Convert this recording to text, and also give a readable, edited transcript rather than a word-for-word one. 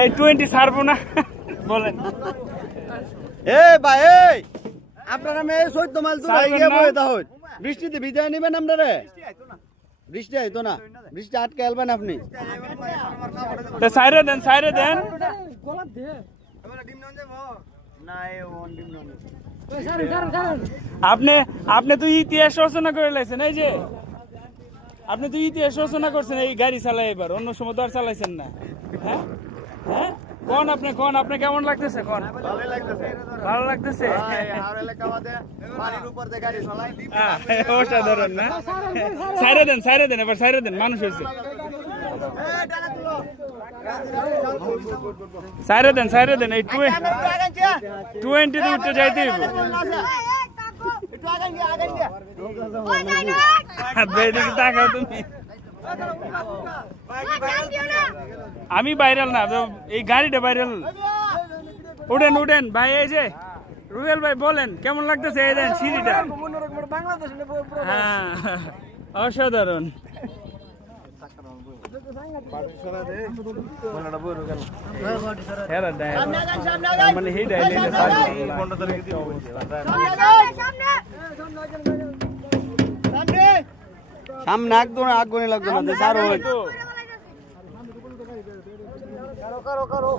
এই 20 ছাড়বো না বলেন। এ ভাই এই আপনারা মেয়ে 14 মাইল দূরে গিয়ে বয়ে দাও বৃষ্টিতে ভিজে নেবেন আপনারা বৃষ্টি আইতো না বৃষ্টি আটকে আলবেন আপনি তো সাইরে দেন আপনি তো ইতিহাস রচনা করে লাইছেন এই যে আপনি তো ইতিহাস রচনা করছেন এই গাড়ি চালাই এবার অন্য সময় তো আর চালাইছেন না হ্যাঁ হ্যাঁ কোন আপনি কেমন লাগতেছে কোন ভালো লাগতেছে অসাধারণ না সাইরে দেন এবার সাইরে দেন মানুষ হয়েছে সাইরে দেন এই 20 তে উঠতে যাইতে হইব বেদিকে তাকাও তুমি আমি ভাইরাল না এই গাড়িটা ভাইরাল উঠেন ভাই এই যে রুবেল ভাই বলেন কেমন লাগতেছে এই দেন সিঁড়িটা হ্যাঁ অসাধারণ মানে সামনে আগুনে লাগবে না স্যার করো